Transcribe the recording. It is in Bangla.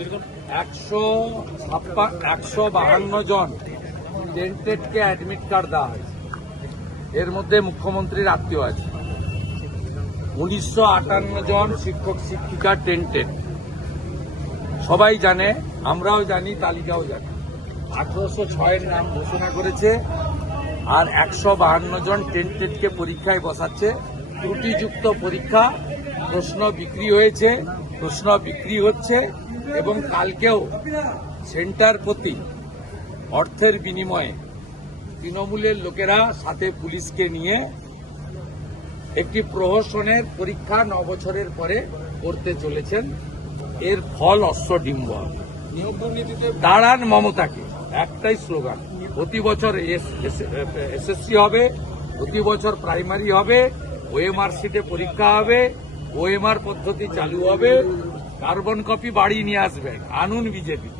152 জন টেন্টেডকে অ্যাডমিট কার্ড দেওয়া হয়েছে। এর মধ্যে মুখ্যমন্ত্রীর আত্মীয় আছে। 1958 জন শিক্ষক শিক্ষিকা টেন্টেড, সবাই জানে, আমরাও জানি, তালিকাও জানি। 1806 নাম ঘোষণা করেছে, আর 152 জন টেন্টেডকে পরীক্ষায় বসাচ্ছে। ত্রুটিযুক্ত পরীক্ষা, প্রশ্ন বিক্রি হয়েছে, প্রশ্ন বিক্রি হচ্ছে, এবং কালকেও সেন্টার প্রতি অর্থের বিনিময়ে তৃণমূলের লোকেরা সাথে পুলিশকে নিয়ে একটি প্রহসনের পরীক্ষা 9 বছরের পরে করতে চলেছেন। এর ফল অশ্বডিম্ব। নিয়োগ দুর্নীতিতে দাঁড়ান মমতাকে, একটাই স্লোগান, প্রতি বছর এসএসসি হবে, প্রতি বছর প্রাইমারি হবে, ওএমআর সিটে পরীক্ষা হবে, ওএমআর পদ্ধতি চালু হবে, কার্বন কপি বাড়ি নিয়ে আসবেন, আনুন বিজেপি।